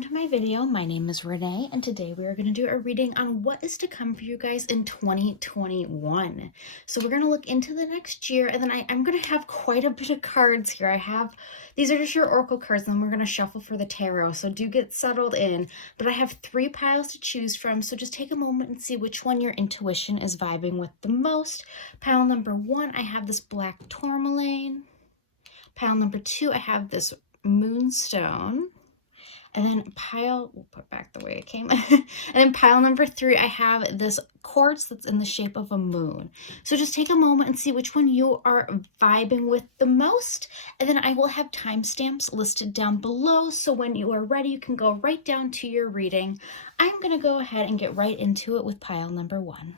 welcome to my video. My name is Renee, and today we are going to do a reading on what is to come for you guys in 2021. So we're going to look into the next year, and then I'm going to have quite a bit of cards here. These are just your oracle cards, and then we're going to shuffle for the tarot, so do get settled in. But I have 3 piles to choose from, so just take a moment and see which one your intuition is vibing with the most. Pile number 1, I have this black tourmaline. Pile number 2, I have this moonstone. And then we'll put back the way it came. And then pile number 3, I have this quartz that's in the shape of a moon. So just take a moment and see which one you are vibing with the most. And then I will have timestamps listed down below. So when you are ready, you can go right down to your reading. I'm going to go ahead and get right into it with pile number 1.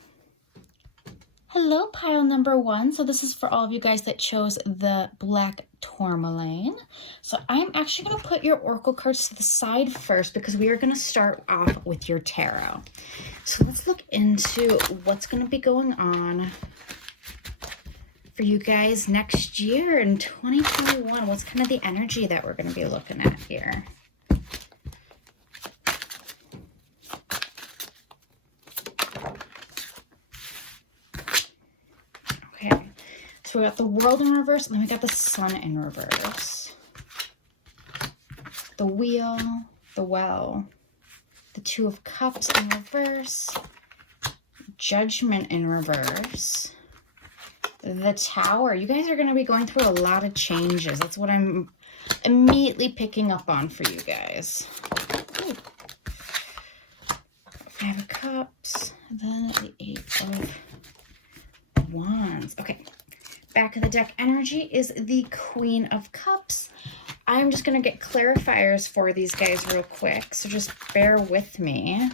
Hello, pile number 1. So this is for all of you guys that chose the black tourmaline. So I'm actually going to put your oracle cards to the side first because we are going to start off with your tarot. So let's look into what's going to be going on for you guys next year in 2021. What's kind of the energy that we're going to be looking at here? So we got the world in reverse, and then we got the sun in reverse. The wheel, the well, the 2 of cups in reverse, judgment in reverse, the tower. You guys are going to be going through a lot of changes. That's what I'm immediately picking up on for you guys. Ooh. 5 of cups, and then the 8 of wands. Okay. Back of the deck energy is the Queen of Cups. I'm just going to get clarifiers for these guys real quick, so just bear with me.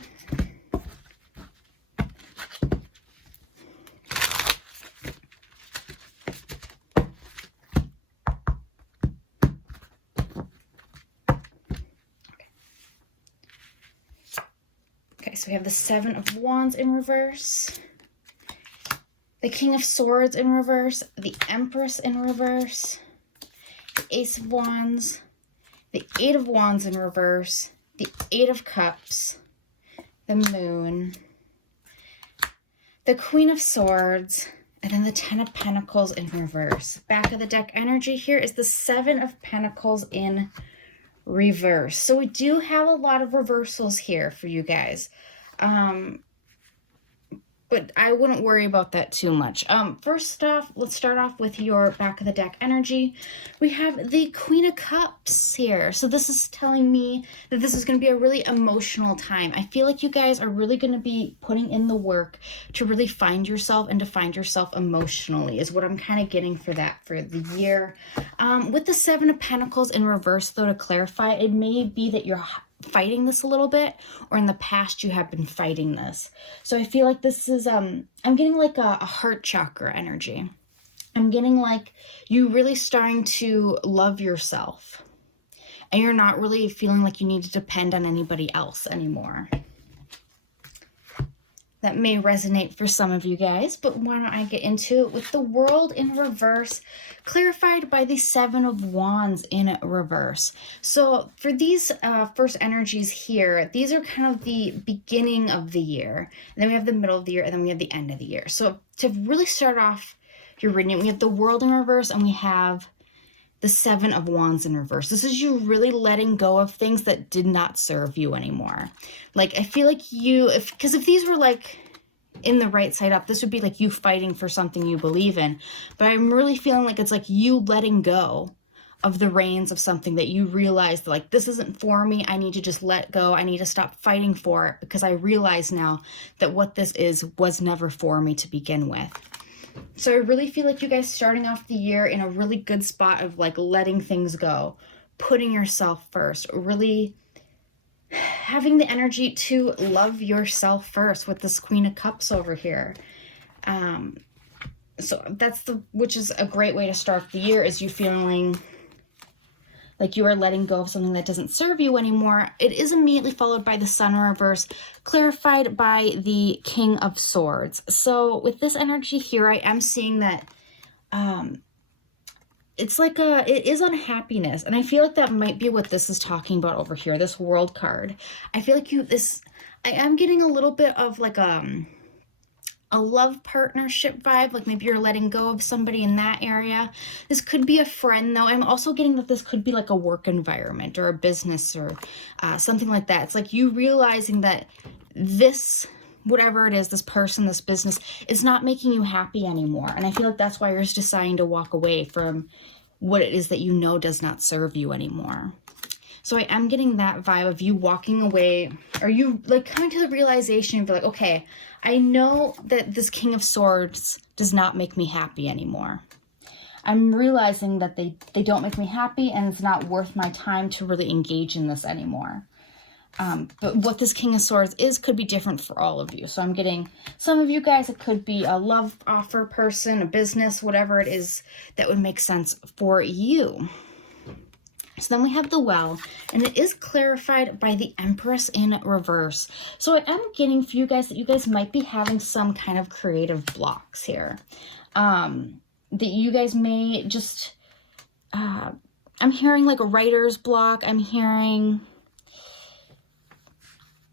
Okay, so we have the 7 of Wands in reverse. The King of Swords in reverse, the Empress in reverse, the Ace of Wands, the 8 of Wands in reverse, the 8 of Cups, the Moon, the Queen of Swords, and then the 10 of Pentacles in reverse. Back of the deck energy here is the 7 of Pentacles in reverse. So we do have a lot of reversals here for you guys. But I wouldn't worry about that too much. First off, let's start off with your back of the deck energy. We have the Queen of Cups here. So this is telling me that this is going to be a really emotional time. I feel like you guys are really going to be putting in the work to really find yourself and to find yourself emotionally is what I'm kind of getting for that for the year. With the 7 of Pentacles in reverse, though, to clarify, it may be that you're fighting this a little bit, or in the past you have been fighting this. So I feel like this is I'm getting like a heart chakra energy. I'm getting like you really starting to love yourself, and you're not really feeling like you need to depend on anybody else anymore. That may resonate for some of you guys, but why don't I get into it with the world in reverse, clarified by the 7 of Wands in reverse. So for these first energies here, these are kind of the beginning of the year. And then we have the middle of the year, and then we have the end of the year. So to really start off your reading, we have the world in reverse, and we have the 7 of Wands in reverse. This is you really letting go of things that did not serve you anymore. Like, I feel like because if these were like in the right side up, this would be like you fighting for something you believe in. But I'm really feeling like it's like you letting go of the reins of something that you realized, like, this isn't for me. I need to just let go. I need to stop fighting for it because I realize now that what this was never for me to begin with. So I really feel like you guys starting off the year in a really good spot of like letting things go, putting yourself first, really having the energy to love yourself first with this Queen of Cups over here. So which is a great way to start the year, is you feeling like you are letting go of something that doesn't serve you anymore. It is immediately followed by the Sun in reverse, clarified by the King of Swords. So with this energy here, I am seeing that it's like it is unhappiness. And I feel like that might be what this is talking about over here, this World card. I feel like I am getting a little bit of like a love partnership vibe, like maybe you're letting go of somebody in that area. This could be a friend, though. I'm also getting that this could be like a work environment or a business or something like that. It's like you realizing that this, whatever it is, this person, this business, is not making you happy anymore. And I feel like that's why you're just deciding to walk away from what it is that you know does not serve you anymore. So I am getting that vibe of you walking away, or you like coming to the realization of like, okay, I know that this King of Swords does not make me happy anymore. I'm realizing that they don't make me happy, and it's not worth my time to really engage in this anymore. But what this King of Swords is could be different for all of you. So I'm getting some of you guys, it could be a love offer person, a business, whatever it is that would make sense for you. So then we have the Well, and it is clarified by the Empress in reverse. So I am getting for you guys that you guys might be having some kind of creative blocks here. That you guys may just, I'm hearing like a writer's block. I'm hearing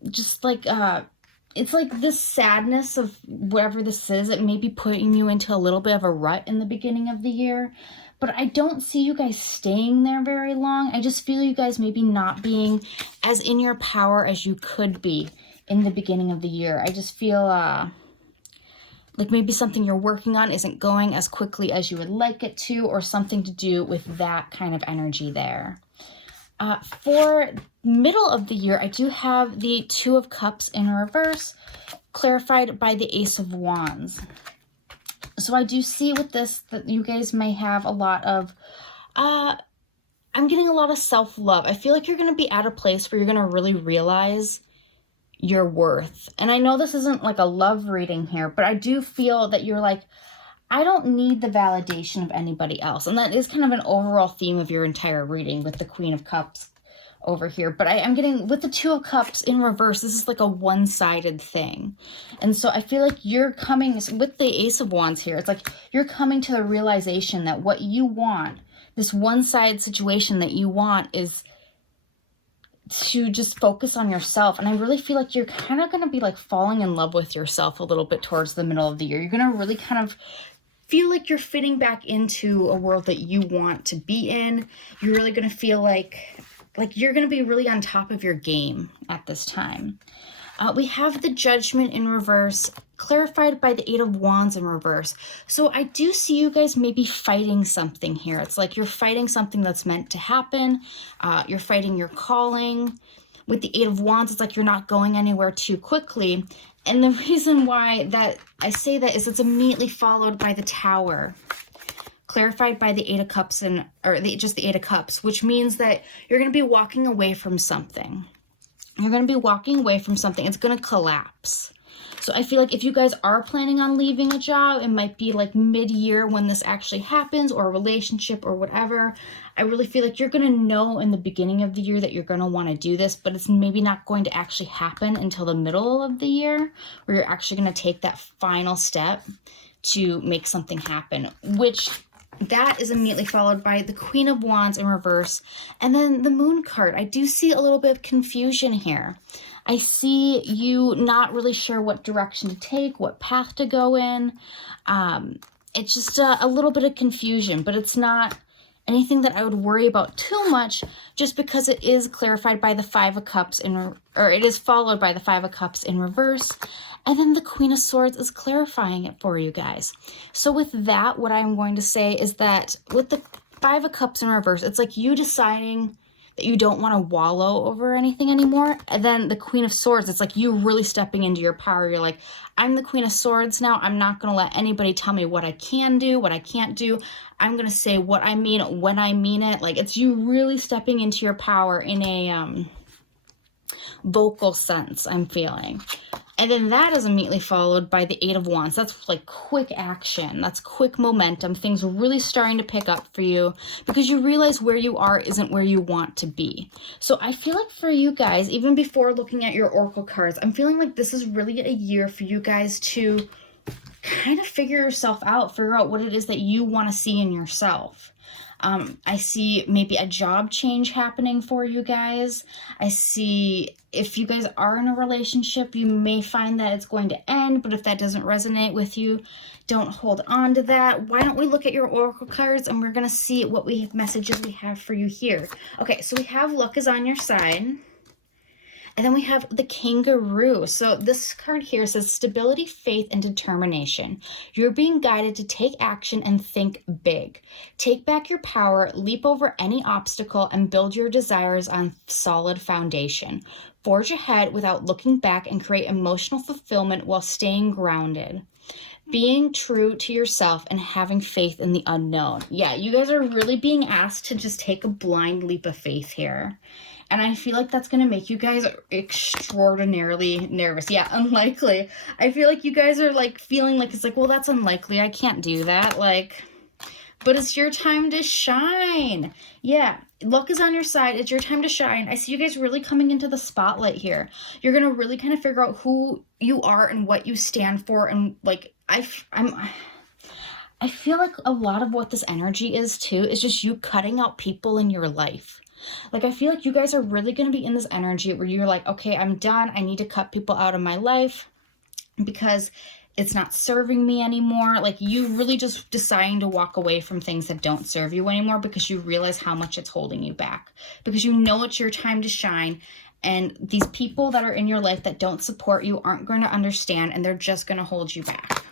just like, it's like this sadness of whatever this is. It may be putting you into a little bit of a rut in the beginning of the year. But I don't see you guys staying there very long. I just feel you guys maybe not being as in your power as you could be in the beginning of the year. I just feel like maybe something you're working on isn't going as quickly as you would like it to, or something to do with that kind of energy there. For middle of the year, I do have the Two of Cups in reverse, clarified by the Ace of Wands. So I do see with this that you guys may have a lot of, I'm getting a lot of self-love. I feel like you're going to be at a place where you're going to really realize your worth. And I know this isn't like a love reading here, but I do feel that you're like, I don't need the validation of anybody else. And that is kind of an overall theme of your entire reading with the Queen of Cups over here. But I'm getting with the Two of Cups in reverse, this is like a one-sided thing. And so I feel like you're coming with the Ace of Wands here. It's like you're coming to the realization that what you want, this one-sided situation that you want, is to just focus on yourself. And I really feel like you're kind of going to be like falling in love with yourself a little bit towards the middle of the year. You're going to really kind of feel like you're fitting back into a world that you want to be in. You're really going to feel like you're going to be really on top of your game at this time. We have the Judgment in reverse, clarified by the Eight of Wands in reverse. So I do see you guys maybe fighting something here. It's like you're fighting something that's meant to happen. You're fighting your calling. With the Eight of Wands, it's like you're not going anywhere too quickly. And the reason why that I say that is it's immediately followed by the Tower, clarified by the Eight of Cups just the Eight of Cups, which means that you're going to be walking away from something. You're going to be walking away from something. It's going to collapse. So I feel like if you guys are planning on leaving a job, it might be like mid-year when this actually happens, or a relationship or whatever. I really feel like you're going to know in the beginning of the year that you're going to want to do this, but it's maybe not going to actually happen until the middle of the year, where you're actually going to take that final step to make something happen, which that is immediately followed by the Queen of Wands in reverse, and then the Moon card. I do see a little bit of confusion here. I see you not really sure what direction to take, what path to go in. It's just a little bit of confusion, but it's not anything that I would worry about too much, just because it is clarified by the Five of Cups it is followed by the Five of Cups in reverse. And then the Queen of Swords is clarifying it for you guys. So with that, what I'm going to say is that with the Five of Cups in reverse, it's like you deciding that you don't want to wallow over anything anymore. And then the Queen of Swords, it's like you really stepping into your power. You're like, I'm the Queen of Swords now. I'm not going to let anybody tell me what I can do, what I can't do. I'm going to say what I mean when I mean it. Like, it's you really stepping into your power in a vocal sense, I'm feeling. And then that is immediately followed by the Eight of Wands. That's like quick action. That's quick momentum. Things are really starting to pick up for you because you realize where you are isn't where you want to be. So I feel like for you guys, even before looking at your Oracle cards, I'm feeling like this is really a year for you guys to kind of figure yourself out, figure out what it is that you want to see in yourself. I see maybe a job change happening for you guys. I see if you guys are in a relationship, you may find that it's going to end, but if that doesn't resonate with you, don't hold on to that. Why don't we look at your oracle cards and we're going to see what messages we have for you here. Okay, so we have luck is on your side. And then we have the kangaroo. So this card here says stability, faith, and determination. You're being guided to take action and think big. Take back your power, leap over any obstacle, and build your desires on solid foundation. Forge ahead without looking back and create emotional fulfillment while staying grounded. Being true to yourself and having faith in the unknown. Yeah, you guys are really being asked to just take a blind leap of faith here. And I feel like that's going to make you guys extraordinarily nervous. Yeah, unlikely. I feel like you guys are like feeling like it's like, well, that's unlikely. I can't do that. Like, but it's your time to shine. Yeah, luck is on your side. It's your time to shine. I see you guys really coming into the spotlight here. You're going to really kind of figure out who you are and what you stand for. And like, I feel like a lot of what this energy is too is just you cutting out people in your life. Like, I feel like you guys are really going to be in this energy where you're like, okay, I'm done. I need to cut people out of my life because it's not serving me anymore. Like, you really just deciding to walk away from things that don't serve you anymore because you realize how much it's holding you back. Because you know it's your time to shine. And these people that are in your life that don't support you aren't going to understand, and they're just going to hold you back.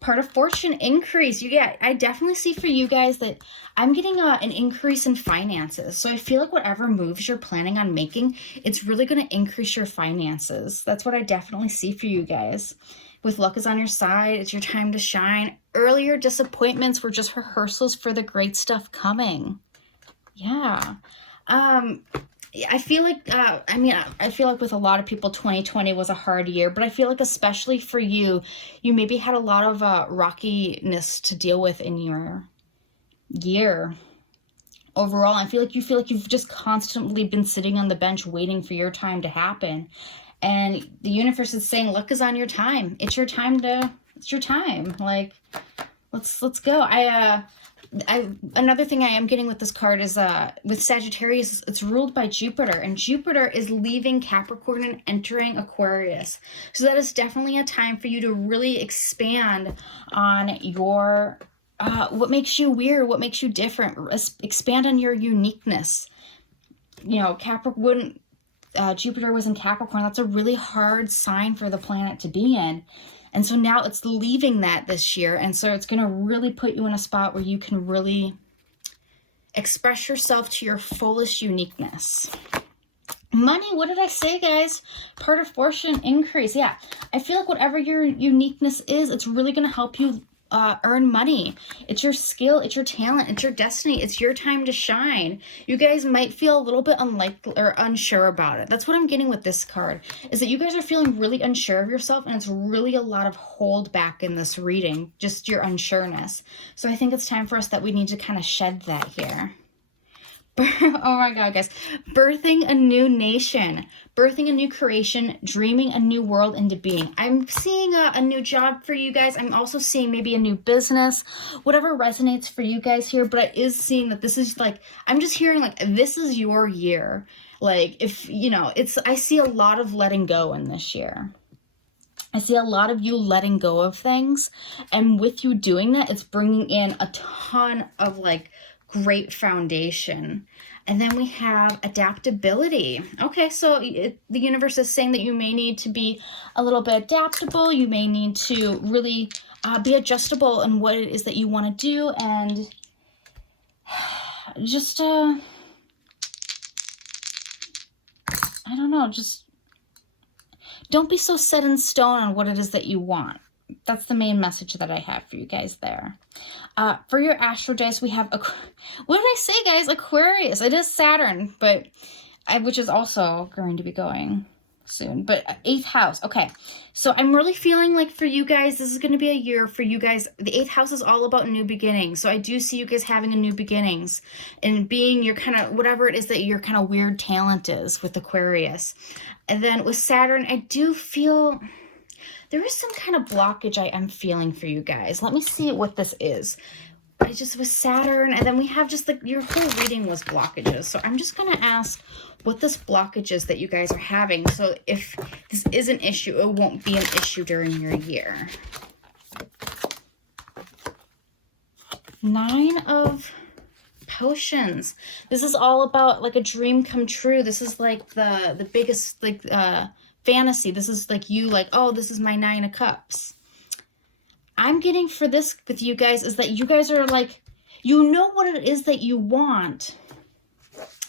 Part of fortune increase. I definitely see for you guys that I'm getting an increase in finances. So I feel like whatever moves you're planning on making, it's really going to increase your finances. That's what I definitely see for you guys. With luck is on your side, it's your time to shine. Earlier disappointments were just rehearsals for the great stuff coming. Yeah. I feel like, I feel like with a lot of people, 2020 was a hard year, but I feel like especially for you, you maybe had a lot of rockiness to deal with in your year. Overall, I feel like you've just constantly been sitting on the bench waiting for your time to happen. And the universe is saying, luck is on your time. It's your time. Like, let's go. Another thing I am getting with this card is with Sagittarius, it's ruled by Jupiter, and Jupiter is leaving Capricorn and entering Aquarius. So that is definitely a time for you to really expand on your what makes you weird, what makes you different. Expand on your uniqueness. You know, Jupiter was in Capricorn. That's a really hard sign for the planet to be in. And so now it's leaving that this year. And so it's going to really put you in a spot where you can really express yourself to your fullest uniqueness. Money, what did I say, guys? Part of fortune increase. Yeah, I feel like whatever your uniqueness is, it's really going to help you earn money. It's your skill, it's your talent, it's your destiny, it's your time to shine. You guys might feel a little bit unlikely or unsure about it. That's what I'm getting with this card, is that you guys are feeling really unsure of yourself, and it's really a lot of hold back in this reading, just your unsureness. So I think it's time for us that we need to kind of shed that here. Oh my God, guys. Birthing a new nation, birthing a new creation, dreaming a new world into being. I'm seeing a new job for you guys. I'm also seeing maybe a new business, whatever resonates for you guys here. But I is seeing that this is like, I'm just hearing like, this is your year. Like, if, you know, I see a lot of letting go in this year. I see a lot of you letting go of things. And with you doing that, it's bringing in a ton of like great foundation. And then we have adaptability. Okay, so the universe is saying that you may need to be a little bit adaptable. You may need to really be adjustable in what it is that you want to do. And just, I don't know, just don't be so set in stone on what it is that you want. That's the main message that I have for you guys there. For your astro dice, we have, what did I say, guys? Aquarius. It is Saturn, but which is also going to be going soon. But 8th house. Okay, so I'm really feeling like for you guys, this is going to be a year for you guys. The 8th house is all about new beginnings. So I do see you guys having a new beginnings and being your kind of, whatever it is that your kind of weird talent is with Aquarius. And then with Saturn, I do feel there is some kind of blockage I am feeling for you guys. Let me see what this is. I just was Saturn, and then we have just like your whole reading was blockages. So I'm just going to ask what this blockage is that you guys are having. So if this is an issue, it won't be an issue during your year. 9 of Potions. This is all about like a dream come true. This is like the biggest like fantasy. This is like you like, oh, this is my 9 of Cups. I'm getting for this with you guys is that you guys are like, you know what it is that you want,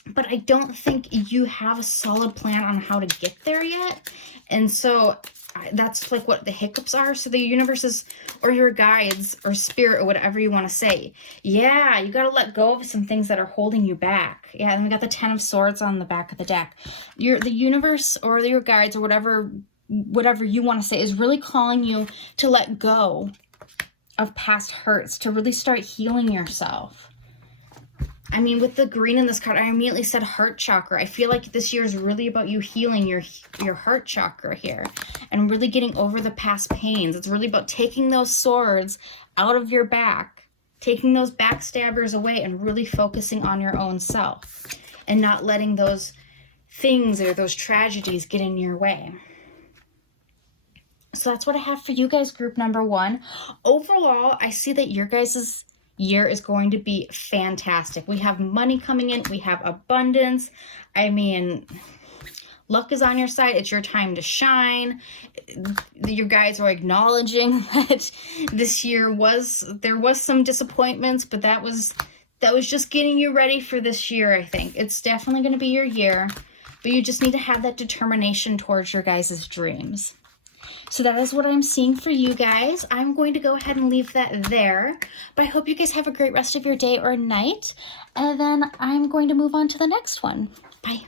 but I don't think you have a solid plan on how to get there yet. And so that's like what the hiccups are. So the universe is, or your guides or spirit or whatever you want to say. Yeah, you got to let go of some things that are holding you back. Yeah, and we got the 10 of Swords on the back of the deck. The universe or your guides or whatever you want to say is really calling you to let go of past hurts, to really start healing yourself. I mean, with the green in this card, I immediately said heart chakra. I feel like this year is really about you healing your heart chakra here and really getting over the past pains. It's really about taking those swords out of your back, taking those backstabbers away and really focusing on your own self and not letting those things or those tragedies get in your way. So that's what I have for you guys, group number 1. Overall, I see that your guys' year is going to be fantastic. We have money coming in. We have abundance. I mean, luck is on your side. It's your time to shine. You guys are acknowledging that this year there was some disappointments, but that was just getting you ready for this year, I think. It's definitely going to be your year, but you just need to have that determination towards your guys' dreams. So that is what I'm seeing for you guys. I'm going to go ahead and leave that there. But I hope you guys have a great rest of your day or night. And then I'm going to move on to the next one. Bye.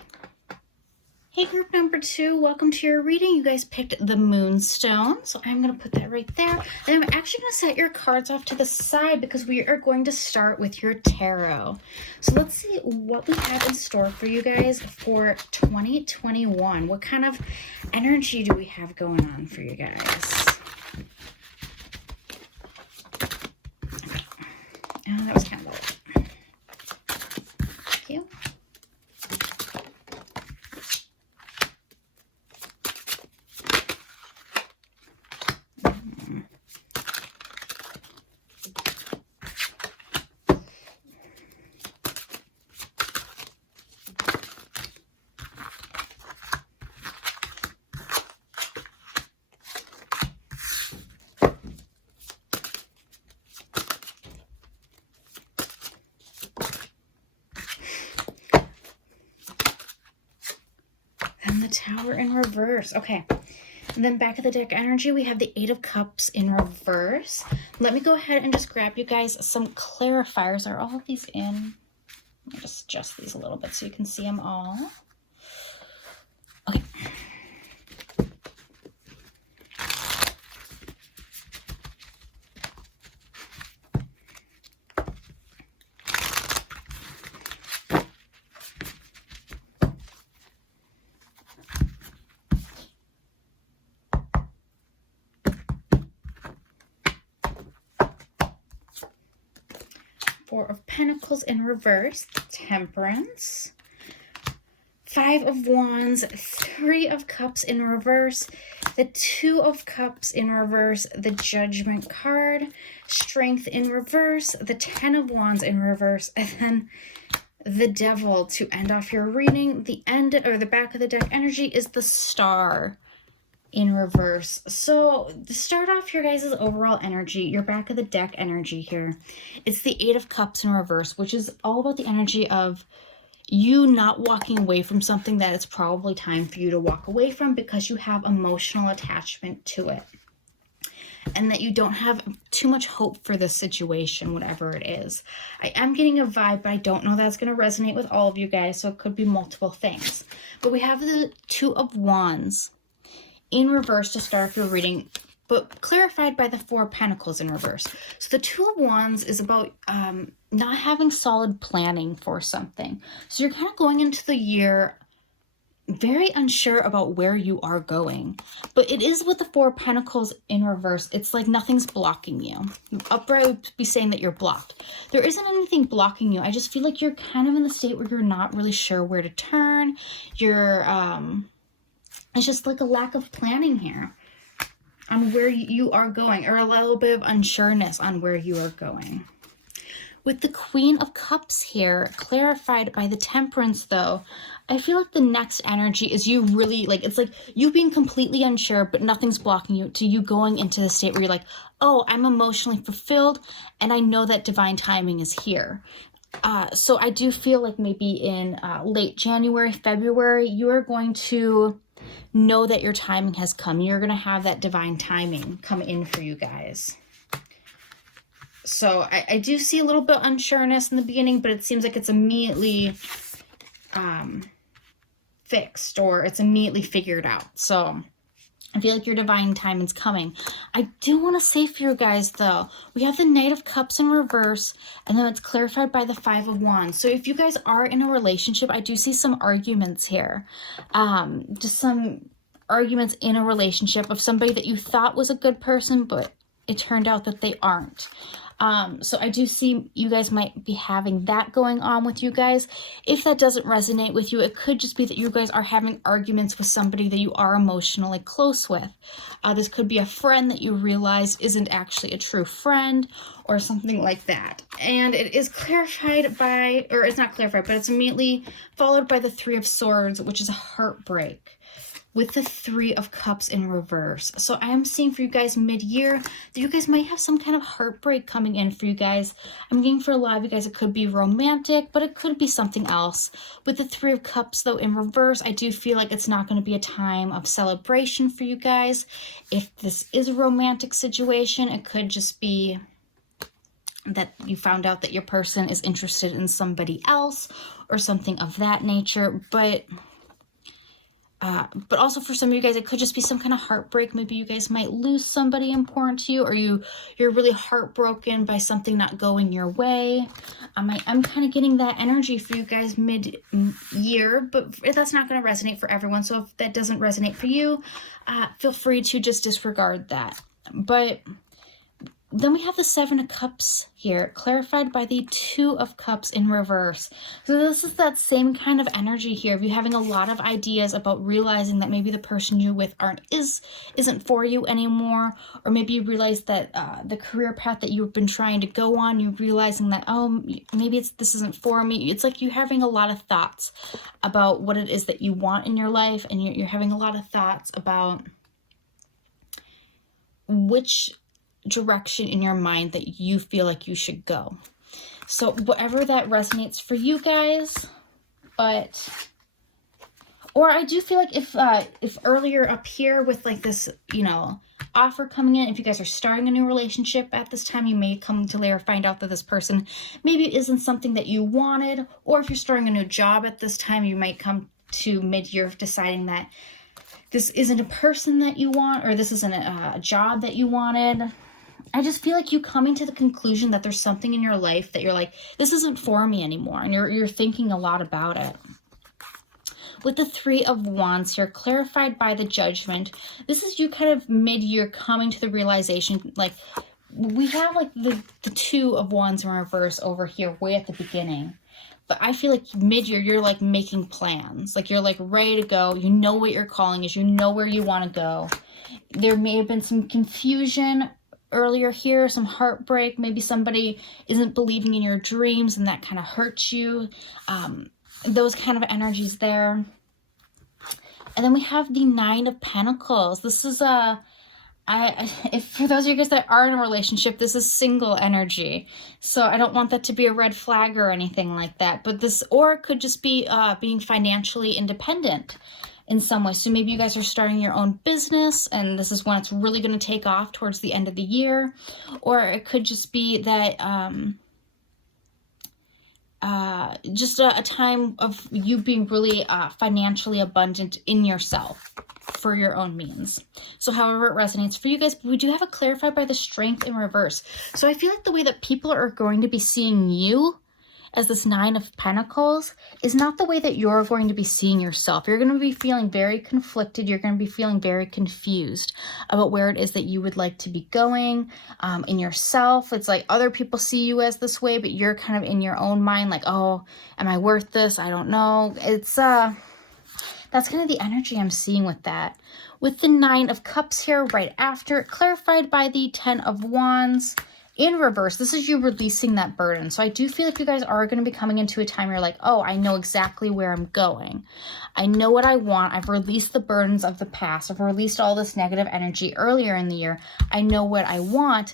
Hey, group number 2, welcome to your reading. You guys picked the Moonstone, so I'm going to put that right there. And I'm actually going to set your cards off to the side because we are going to start with your tarot. So let's see what we have in store for you guys for 2021. What kind of energy do we have going on for you guys? Oh, that was kind of low. Thank you. Tower in reverse. Okay. And then back of the deck energy, we have the 8 of Cups in reverse. Let me go ahead and just grab you guys some clarifiers. Are all of these in? Let me just adjust these a little bit so you can see them all. Okay. Four of Pentacles in reverse, Temperance. 5 of Wands, 3 of Cups in reverse, the 2 of Cups in reverse, the Judgment card, Strength in reverse, the 10 of Wands in reverse, and then the Devil to end off your reading. The end or the back of the deck energy is the Star in reverse. So to start off your guys' overall energy, your back of the deck energy here, it's the 8 of Cups in reverse, which is all about the energy of you not walking away from something that it's probably time for you to walk away from because you have emotional attachment to it. And that you don't have too much hope for this situation, whatever it is. I am getting a vibe, but I don't know that's going to resonate with all of you guys, so it could be multiple things. But we have the 2 of Wands in reverse to start off your reading, but clarified by the 4 of Pentacles in reverse. So the 2 of Wands is about not having solid planning for something. So you're kind of going into the year very unsure about where you are going. But it is with the Four of Pentacles in reverse. It's like nothing's blocking you. Upright would be saying that you're blocked. There isn't anything blocking you. I just feel like you're kind of in the state where you're not really sure where to turn. You're, it's just like a lack of planning here on where you are going, or a little bit of unsureness on where you are going. With the Queen of Cups here, clarified by the Temperance though, I feel like the next energy is you really, like, it's like you being completely unsure, but nothing's blocking you, to you going into the state where you're like, oh, I'm emotionally fulfilled, and I know that divine timing is here. So I do feel like maybe in late January, February, you are going to know that your timing has come. You're going to have that divine timing come in for you guys. So I do see a little bit of unsureness in the beginning, but it seems like it's immediately fixed, or it's immediately figured out. So I feel like your divine timing's coming. I do want to say for you guys, though, we have the Knight of Cups in reverse, and then it's clarified by the Five of Wands. So if you guys are in a relationship, I do see some arguments here. Just some arguments in a relationship of somebody that you thought was a good person, but it turned out that they aren't. So I do see you guys might be having that going on with you guys. If that doesn't resonate with you, it could just be that you guys are having arguments with somebody that you are emotionally close with. This could be a friend that you realize isn't actually a true friend, or something like that. And it is clarified by, or it's not clarified, but it's immediately followed by the Three of Swords, which is a heartbreak, with the Three of Cups in reverse. So I am seeing for you guys mid-year that you guys might have some kind of heartbreak coming in for you guys. I'm getting for a lot of you guys, it could be romantic, but it could be something else. With the Three of Cups, though, in reverse, I do feel like it's not going to be a time of celebration for you guys. If this is a romantic situation, it could just be that you found out that your person is interested in somebody else or something of that nature. But also for some of you guys, it could just be some kind of heartbreak. Maybe you guys might lose somebody important to you, or you're really heartbroken by something not going your way. I'm kind of getting that energy for you guys mid-year, but that's not going to resonate for everyone. So if that doesn't resonate for you, feel free to just disregard that. But then we have the Seven of Cups here, clarified by the Two of Cups in reverse. So this is that same kind of energy here of you having a lot of ideas about realizing that maybe the person you're with isn't for you anymore, or maybe you realize that the career path that you've been trying to go on, you're realizing that, oh, maybe this isn't for me. It's like you're having a lot of thoughts about what it is that you want in your life, and you're having a lot of thoughts about which direction in your mind that you feel like you should go. So whatever that resonates for you guys, or I do feel like if earlier up here with like this, offer coming in, if you guys are starting a new relationship at this time, you may come to later find out that this person maybe isn't something that you wanted, or if you're starting a new job at this time, you might come to mid-year deciding that this isn't a person that you want, or this isn't a job that you wanted. I just feel like you coming to the conclusion that there's something in your life that you're like, this isn't for me anymore, and you're thinking a lot about it. With the Three of Wands here, clarified by the Judgment, this is you kind of mid-year coming to the realization, like, we have like the Two of Wands in reverse over here way at the beginning. But I feel like mid-year, you're like making plans. Like you're like ready to go. You know what your calling is. You know where you want to go. There may have been some confusion earlier here, some heartbreak. Maybe somebody isn't believing in your dreams and that kind of hurts you. Those kind of energies there. And then we have the Nine of Pentacles. This is if for those of you guys that are in a relationship, this is single energy. So I don't want that to be a red flag or anything like that. But this, or it could just be being financially independent in some way. So maybe you guys are starting your own business, and this is when it's really going to take off towards the end of the year. Or it could just be that just a time of you being really financially abundant in yourself for your own means. So however it resonates for you guys, but we do have it clarified by the Strength in reverse. So I feel like the way that people are going to be seeing you as this Nine of Pentacles is not the way that you're going to be seeing yourself. You're going to be feeling very conflicted. You're going to be feeling very confused about where it is that you would like to be going in yourself. It's like other people see you as this way, but you're kind of in your own mind like, oh, am I worth this? I don't know. It's that's kind of the energy I'm seeing with that. With the Nine of Cups here right after, clarified by the Ten of Wands. In reverse, this is you releasing that burden. So I do feel like you guys are going to be coming into a time where you're like, oh, I know exactly where I'm going. I know what I want. I've released the burdens of the past. I've released all this negative energy earlier in the year. I know what I want.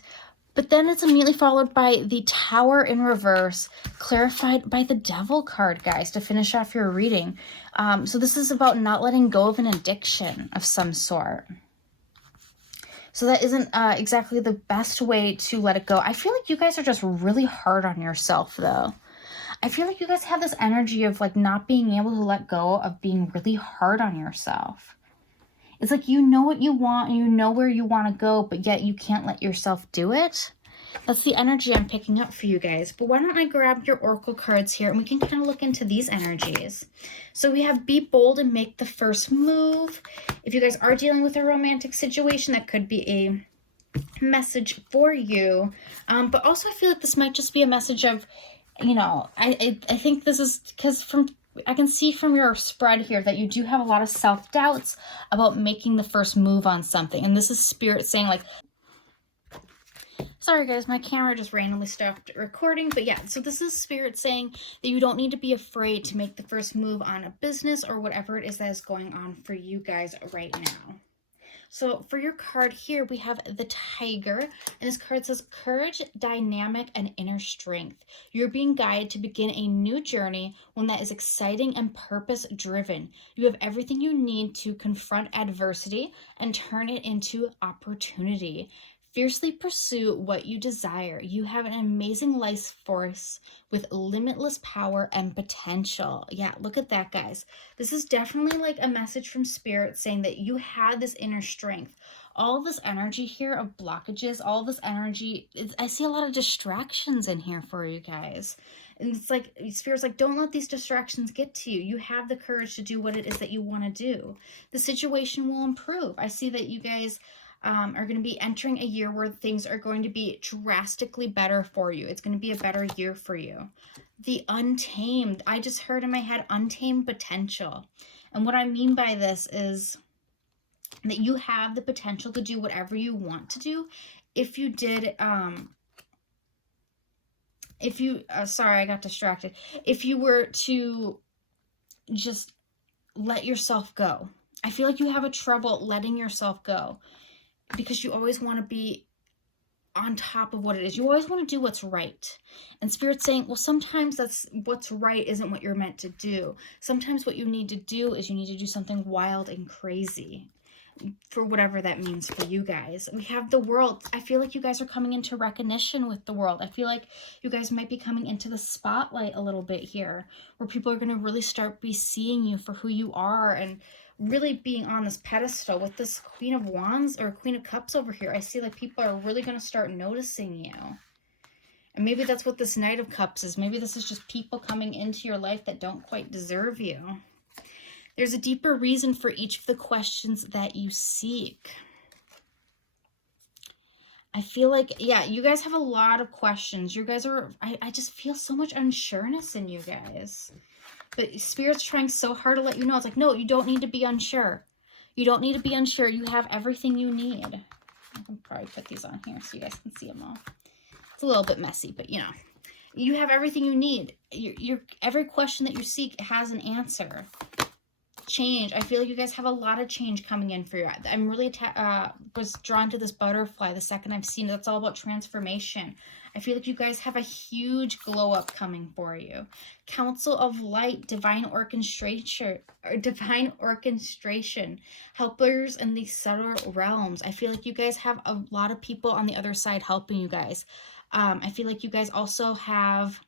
But then it's immediately followed by the Tower in reverse, clarified by the Devil card, guys, to finish off your reading. So this is about not letting go of an addiction of some sort. So that isn't exactly the best way to let it go. I feel like you guys are just really hard on yourself, though. I feel like you guys have this energy of like not being able to let go of being really hard on yourself. It's like you know what you want and you know where you want to go, but yet you can't let yourself do it. That's the energy I'm picking up for you guys. But why don't I grab your oracle cards here and we can kind of look into these energies. So we have be bold and make the first move. If you guys are dealing with a romantic situation, that could be a message for you. But also I feel like this might just be a message of, you know, I think this is because I can see from your spread here that you do have a lot of self-doubts about making the first move on something. And this is Spirit saying like, sorry guys, my camera just randomly stopped recording. But yeah, so this is Spirit saying that you don't need to be afraid to make the first move on a business or whatever it is that is going on for you guys right now. So for your card here, we have the Tiger, and this card says courage, dynamic, and inner strength. You're being guided to begin a new journey, one that is exciting and purpose-driven. You have everything you need to confront adversity and turn it into opportunity. Fiercely pursue what you desire. You have an amazing life force with limitless power and potential. Yeah, look at that, guys. This is definitely like a message from Spirit saying that you had this inner strength. All this energy here of blockages, all this energy, I see a lot of distractions in here for you guys. And it's like, Spirit's like, don't let these distractions get to you. You have the courage to do what it is that you want to do. The situation will improve. I see that you guys are going to be entering a year where things are going to be drastically better for you. It's going to be a better year for you. The Untamed. I just heard in my head, untamed potential. And what I mean by this is that you have the potential to do whatever you want to do. If you did, sorry, I got distracted. If you were to just let yourself go. I feel like you have a trouble letting yourself go, because you always want to be on top of what it is. You always want to do what's right. And Spirit's saying, well, sometimes that's what's right isn't what you're meant to do. Sometimes what you need to do is you need to do something wild and crazy, for whatever that means for you guys. We have the World. I feel like you guys are coming into recognition with the World. I feel like you guys might be coming into the spotlight a little bit here, where people are going to really start be seeing you for who you are and really being on this pedestal. With this Queen of Wands or Queen of Cups over here, I see like people are really going to start noticing you. And maybe that's what this Knight of Cups is. Maybe this is just people coming into your life that don't quite deserve you. There's a deeper reason for each of the questions that you seek. I feel like, yeah, you guys have a lot of questions. You guys are, I just feel so much unsureness in you guys. But Spirit's trying so hard to let you know. It's like, no, you don't need to be unsure. You don't need to be unsure. You have everything you need. I can probably put these on here so you guys can see them all. It's a little bit messy, but you know. You have everything you need. Every question that you seek has an answer. Change. I feel like you guys have a lot of change coming in for you. I'm really was drawn to this butterfly the second I've seen it. That's all about transformation. I feel like you guys have a huge glow up coming for you. Council of Light, divine orchestration, helpers in the subtle realms. I feel like you guys have a lot of people on the other side helping you guys. I feel like you guys also have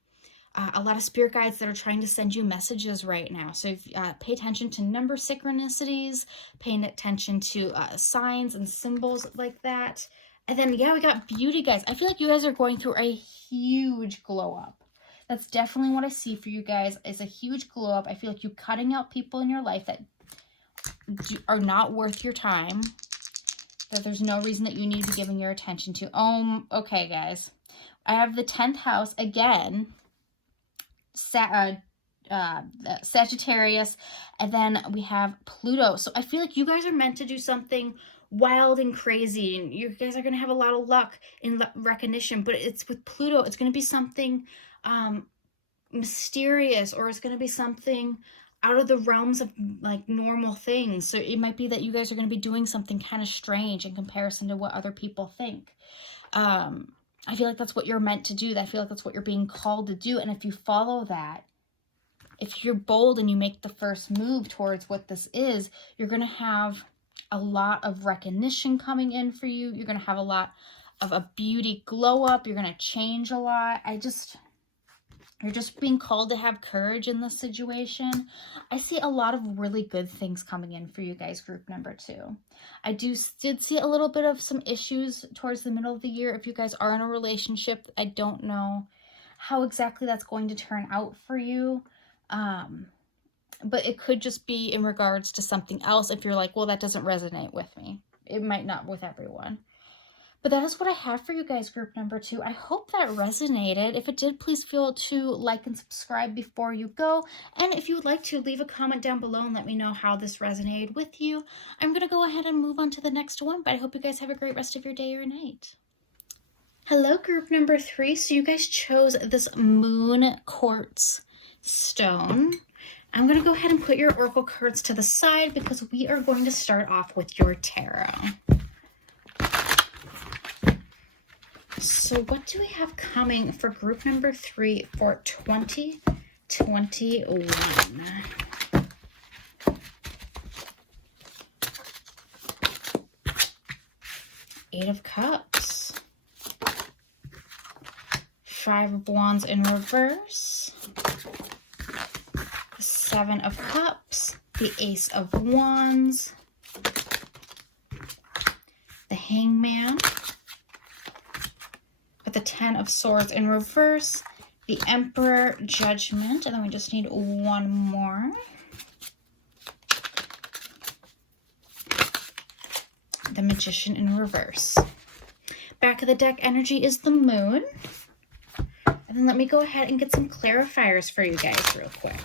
a lot of spirit guides that are trying to send you messages right now. So pay attention to number synchronicities, paying attention to signs and symbols like that. And then, yeah, we got beauty, guys. I feel like you guys are going through a huge glow up. That's definitely what I see for you guys. It's a huge glow up. I feel like you're cutting out people in your life that are not worth your time, that there's no reason that you need to be giving your attention to. Okay, guys. I have the 10th house again. Sagittarius, and then we have Pluto. So I feel like you guys are meant to do something wild and crazy, and you guys are going to have a lot of luck in recognition, but it's with Pluto, it's going to be something mysterious, or it's going to be something out of the realms of like normal things. So it might be that you guys are going to be doing something kind of strange in comparison to what other people think. I feel like that's what you're meant to do. I feel like that's what you're being called to do. And if you follow that, if you're bold and you make the first move towards what this is, you're going to have a lot of recognition coming in for you. You're going to have a lot of a beauty glow up. You're going to change a lot. You're just being called to have courage in this situation. I see a lot of really good things coming in for you guys, group number 2. I did see a little bit of some issues towards the middle of the year. If you guys are in a relationship, I don't know how exactly that's going to turn out for you. But it could just be in regards to something else. If you're like, well, that doesn't resonate with me. It might not with everyone. But that is what I have for you guys, group number 2. I hope that resonated. If it did, please feel to like and subscribe before you go. And if you would like to, leave a comment down below and let me know how this resonated with you. I'm going to go ahead and move on to the next one, but I hope you guys have a great rest of your day or night. Hello, group number 3. So you guys chose this moon quartz stone. I'm going to go ahead and put your oracle cards to the side because we are going to start off with your tarot. So what do we have coming for group number 3 for 2021? Eight of Cups. 5 of Wands in reverse. 7 of Cups. The Ace of Wands. The Hangman. The 10 of Swords in reverse, the Emperor, Judgment, and then we just need one more. The Magician in reverse. Back of the deck energy is the Moon. And then let me go ahead and get some clarifiers for you guys real quick.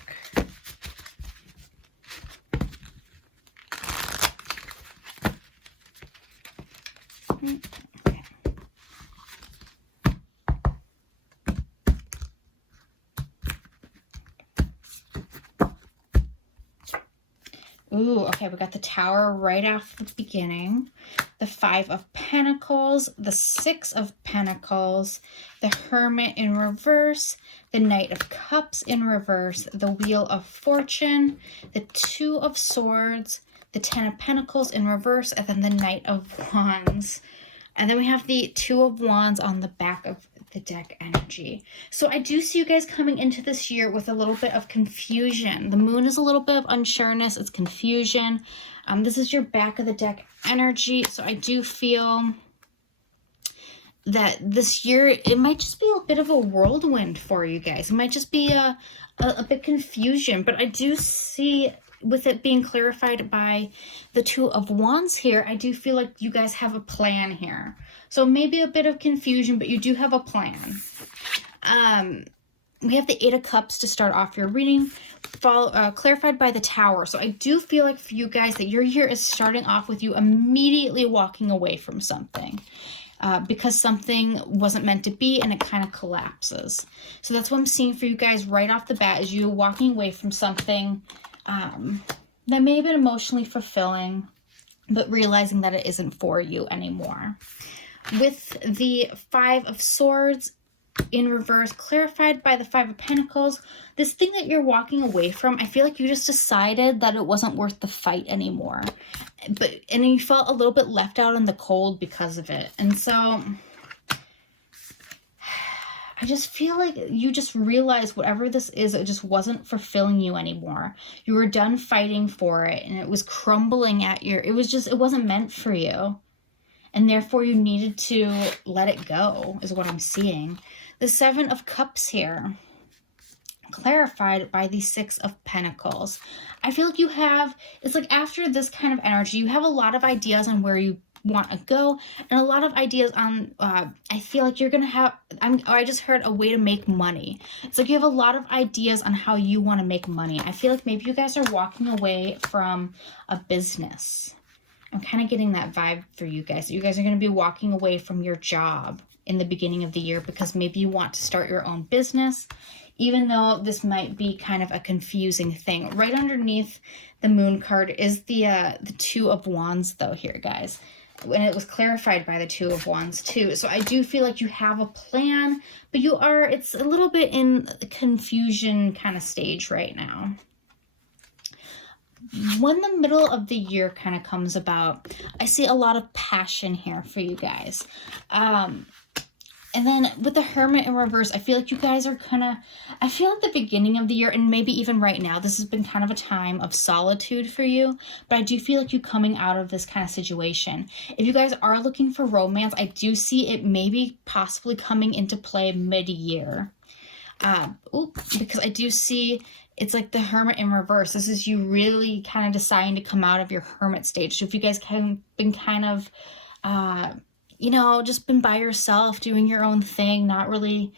Ooh, okay, we got the Tower right off the beginning. The 5 of Pentacles, the 6 of Pentacles, the Hermit in reverse, the Knight of Cups in reverse, the Wheel of Fortune, the 2 of Swords, the 10 of Pentacles in reverse, and then the Knight of Wands. And then we have the 2 of Wands on the back of the deck energy. So I do see you guys coming into this year with a little bit of confusion. The Moon is a little bit of unsureness. It's confusion. This is your back of the deck energy. So I do feel that this year, it might just be a bit of a whirlwind for you guys. It might just be a bit confusion. But I do see, with it being clarified by the 2 of Wands here, I do feel like you guys have a plan here. So maybe a bit of confusion, but you do have a plan. We have the 8 of Cups to start off your reading, clarified by the Tower. So I do feel like for you guys that your year is starting off with you immediately walking away from something. Because something wasn't meant to be and it kind of collapses. So that's what I'm seeing for you guys right off the bat, is you walking away from something that may have been emotionally fulfilling, but realizing that it isn't for you anymore. With the 5 of Swords in reverse, clarified by the 5 of Pentacles, this thing that you're walking away from, I feel like you just decided that it wasn't worth the fight anymore. And you felt a little bit left out in the cold because of it. And so I just feel like you just realized whatever this is, it just wasn't fulfilling you anymore. You were done fighting for it, and it was crumbling at your, it wasn't meant for you. And therefore you needed to let it go, is what I'm seeing. The 7 of Cups here. clarified by the Six of Pentacles. I feel like you have, it's like after this kind of energy, you have a lot of ideas on where you want to go, and a lot of ideas on, I feel like you're gonna have, I just heard a way to make money. It's like you have a lot of ideas on how you want to make money. I feel like maybe you guys are walking away from a business. I'm kind of getting that vibe for you guys. You guys are going to be walking away from your job in the beginning of the year because maybe you want to start your own business, even though this might be kind of a confusing thing. Right underneath the Moon card is the Two of Wands, though, here, guys. And it was clarified by the Two of Wands, too. So I do feel like you have a plan, but it's a little bit in a confusion kind of stage right now. When the middle of the year kind of comes about, I see a lot of passion here for you guys. And then with the Hermit in reverse, I feel like you guys are I feel like the beginning of the year, and maybe even right now, this has been kind of a time of solitude for you, but I do feel like you coming out of this kind of situation. If you guys are looking for romance, I do see it maybe possibly coming into play mid-year. Because I do see it's like the Hermit in reverse. This is you really kind of deciding to come out of your hermit stage. So if you guys have been kind of, just been by yourself, doing your own thing, not really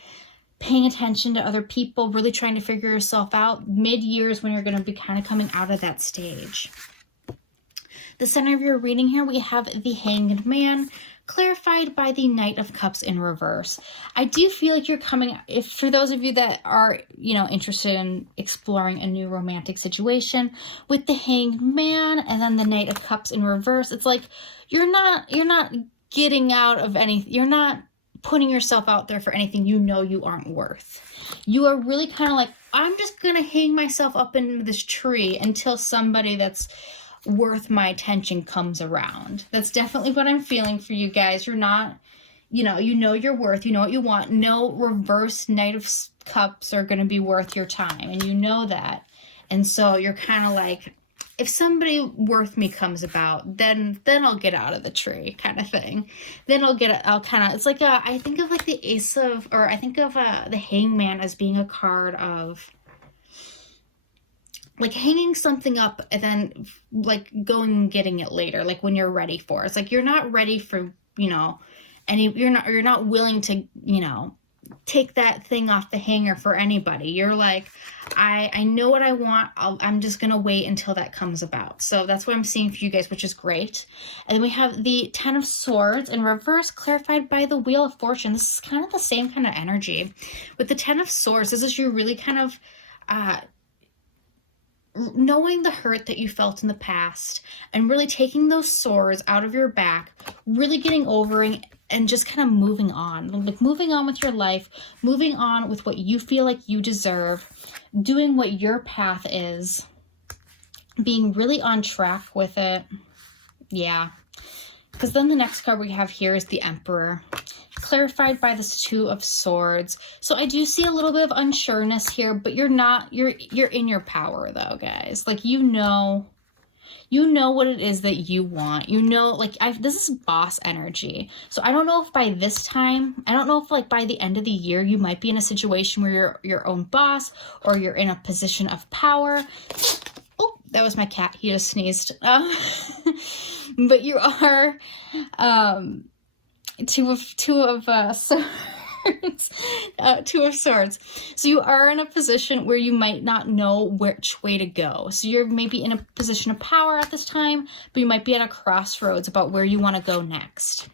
paying attention to other people, really trying to figure yourself out, mid-year is when you're going to be kind of coming out of that stage. The center of your reading here, we have the Hanged Man, clarified by the Knight of Cups in reverse. I do feel like you're coming, for those of you that are, interested in exploring a new romantic situation, with the Hanged Man and then the Knight of Cups in reverse, it's like you're not getting out of anything. You're not putting yourself out there for anything you aren't worth. You are really kind of like, I'm just going to hang myself up in this tree until somebody that's worth my attention comes around. That's definitely what I'm feeling for you guys. You're not, you know your worth, you know what you want. No reverse Knight of Cups are going to be worth your time, and you know that. And so you're kind of like, if somebody worth me comes about, then I'll get out of the tree, kind of thing. Then I'll kind of, it's like I think of like the I think of the Hangman as being a card of like hanging something up and then like going and getting it later, like when you're ready for it. It's like you're not ready for, you're not willing to, take that thing off the hanger for anybody. You're like, I know what I want. I'm just going to wait until that comes about. So that's what I'm seeing for you guys, which is great. And then we have the Ten of Swords in reverse, clarified by the Wheel of Fortune. This is kind of the same kind of energy. With the Ten of Swords, this is you really kind of knowing the hurt that you felt in the past and really taking those sores out of your back, really getting over it, and just kind of moving on. Like moving on with your life, moving on with what you feel like you deserve, doing what your path is, being really on track with it. Yeah. Because then the next card we have here is the Emperor, clarified by this Two of Swords. So I do see a little bit of unsureness here, but you're in your power though, guys. Like, you know what it is that you want. This is boss energy. So I don't know if by this time, I don't know if like by the end of the year, you might be in a situation where you're your own boss or you're in a position of power. Oh, that was my cat. He just sneezed. But you are Two of Swords. So you are in a position where you might not know which way to go. So you're maybe in a position of power at this time, but you might be at a crossroads about where you want to go next.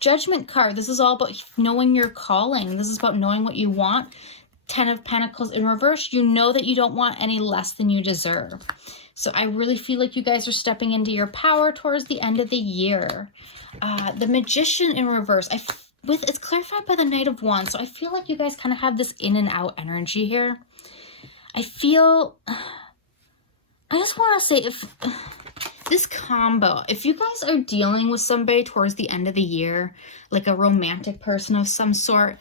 Judgment card. This is all about knowing your calling. This is about knowing what you want. Ten of Pentacles in reverse. You know that you don't want any less than you deserve. So I really feel like you guys are stepping into your power towards the end of the year. The Magician in reverse. It's clarified by the Knight of Wands. So I feel like you guys kind of have this in and out energy here. I just want to say, if this combo, if you guys are dealing with somebody towards the end of the year, like a romantic person of some sort,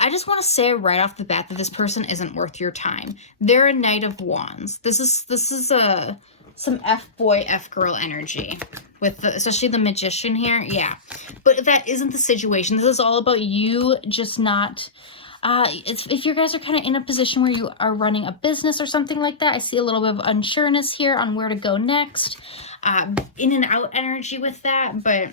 I just want to say right off the bat that this person isn't worth your time. They're a Knight of Wands. This is some F-boy, F-girl energy with especially the Magician here. Yeah, but that isn't the situation. This is all about you just not If you guys are kind of in a position where you are running a business or something like that, I see a little bit of unsureness here on where to go next. In and out energy with that, but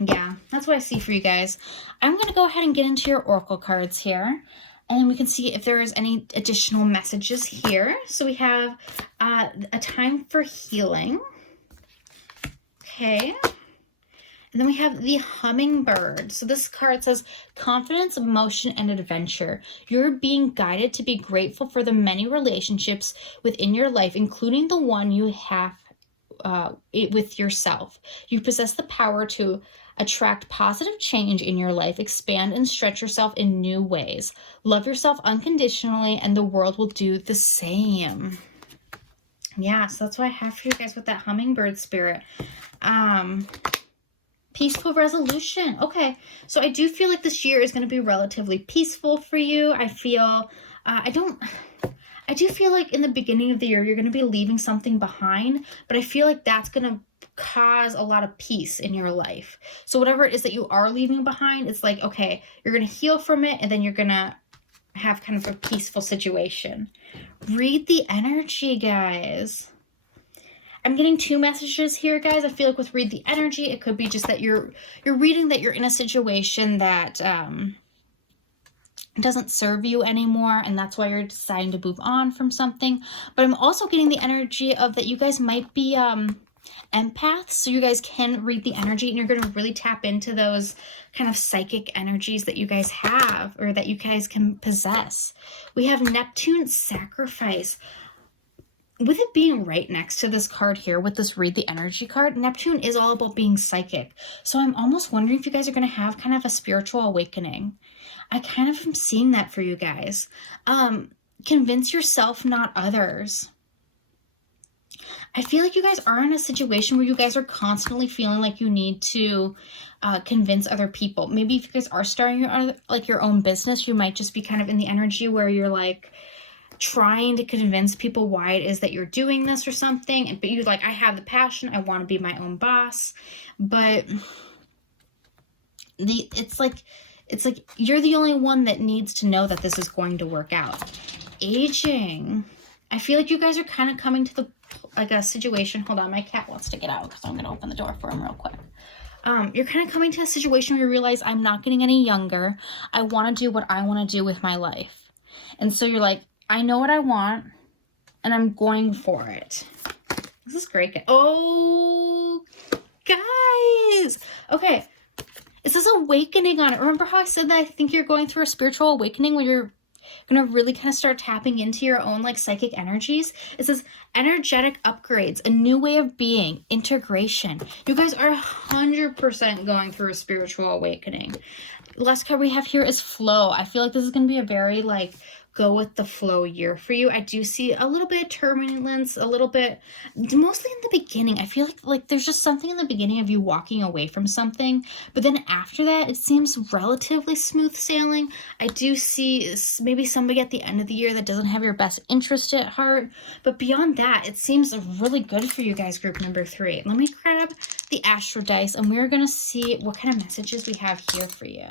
yeah, that's what I see for you guys. I'm going to go ahead and get into your oracle cards here, and we can see if there is any additional messages here. So we have a time for healing. Okay. And then we have the hummingbird. So this card says confidence, emotion, and adventure. You're being guided to be grateful for the many relationships within your life, including the one you have with yourself. You possess the power to attract positive change in your life, expand and stretch yourself in new ways. Love yourself unconditionally, and the world will do the same. Yeah, so that's what I have for you guys with that hummingbird spirit. Peaceful resolution. Okay, so I do feel like this year is going to be relatively peaceful for you. I feel, I do feel like in the beginning of the year, you're going to be leaving something behind, but I feel like that's going to cause a lot of peace in your life. So whatever it is that you are leaving behind, it's like, okay, you're going to heal from it, and then you're going to have kind of a peaceful situation. Read the energy, guys. I'm getting two messages here, guys. I feel like with read the energy, it could be just that you're reading that you're in a situation that doesn't serve you anymore, and that's why you're deciding to move on from something. But I'm also getting the energy of that you guys might be empaths, so you guys can read the energy, and you're going to really tap into those kind of psychic energies that you guys have, or that you guys can possess. We have Neptune sacrifice. With it being right next to this card here, with this read the energy card, Neptune is all about being psychic. So I'm almost wondering if you guys are going to have kind of a spiritual awakening. I kind of am seeing that for you guys. Convince yourself, not others. I feel like you guys are in a situation where you guys are constantly feeling like you need to convince other people. Maybe if you guys are starting your own business, you might just be kind of in the energy where you're like trying to convince people why it is that you're doing this or something. But you're like, I have the passion, I want to be my own boss. But it's like you're the only one that needs to know that this is going to work out. Aging. I feel like you guys are kind of coming to a situation. Hold on, my cat wants to get out, because I'm going to open the door for him real quick. You're kind of coming to a situation where you realize I'm not getting any younger. I want to do what I want to do with my life. And so you're like, I know what I want, and I'm going for it. This is great. Oh, guys. Okay. It says awakening on it. Remember how I said that I think you're going through a spiritual awakening where you're going to really kind of start tapping into your own like psychic energies? It says energetic upgrades, a new way of being, integration. You guys are 100% going through a spiritual awakening. The last card we have here is flow. I feel like this is going to be a very like go with the flow year for you. I do see a little bit of turbulence, a little bit, mostly in the beginning. I feel like there's just something in the beginning of you walking away from something, but then after that, it seems relatively smooth sailing. I do see maybe somebody at the end of the year that doesn't have your best interest at heart, but beyond that, it seems really good for you guys, group number 3. Let me grab the Astro dice, and we're going to see what kind of messages we have here for you.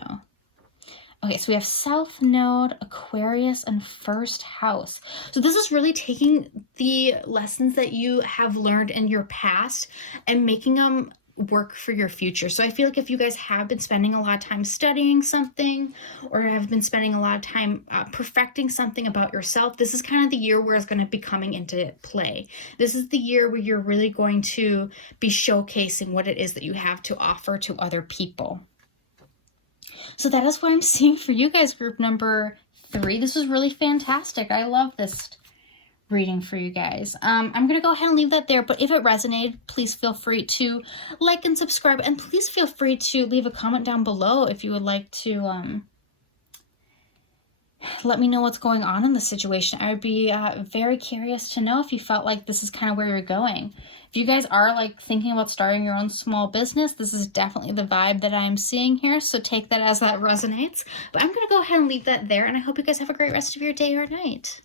Okay, so we have South Node, Aquarius, and First House. So this is really taking the lessons that you have learned in your past and making them work for your future. So I feel like if you guys have been spending a lot of time studying something, or have been spending a lot of time perfecting something about yourself, this is kind of the year where it's going to be coming into play. This is the year where you're really going to be showcasing what it is that you have to offer to other people. So that is what I'm seeing for you guys, group number 3. This was really fantastic. I love this reading for you guys. I'm going to go ahead and leave that there, but if it resonated, please feel free to like and subscribe, and please feel free to leave a comment down below if you would like to let me know what's going on in the situation. I would be very curious to know if you felt like this is kind of where you're going. If you guys are like thinking about starting your own small business, this is definitely the vibe that I'm seeing here. So take that as that resonates. But I'm going to go ahead and leave that there. And I hope you guys have a great rest of your day or night.